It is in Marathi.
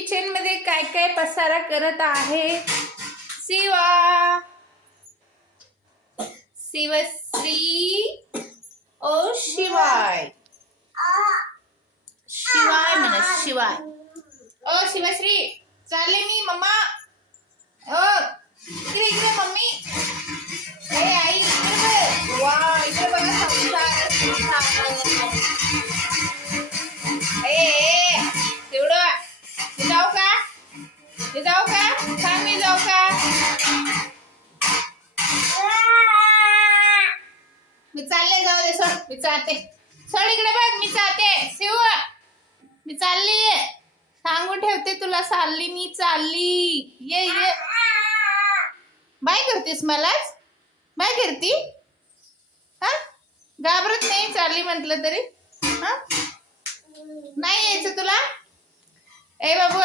किचन मध्ये काय काय पसारा करत आहे. शिवा शिवश्री ओ शिवाय शिवाय म्हणा शिवाय ओ शिवश्री चालले मी मम्मा. ओ इकडे इकडे मम्मी. ए आई इकडे वा इकडे बघा ए तेवढं मी जाऊ का सांग मी जाऊ का. मी चालले जाऊ दे सोड मी चालते सोड इकडे बघ मी चालते शिव मी चालली सांगून ठेवते तुला चालली मी चालली ये ये बाय करतेस मलाच बाय करती हा घाबरत नाही चालली म्हटलं तरी हा नाही यायचं तुला ए बाबू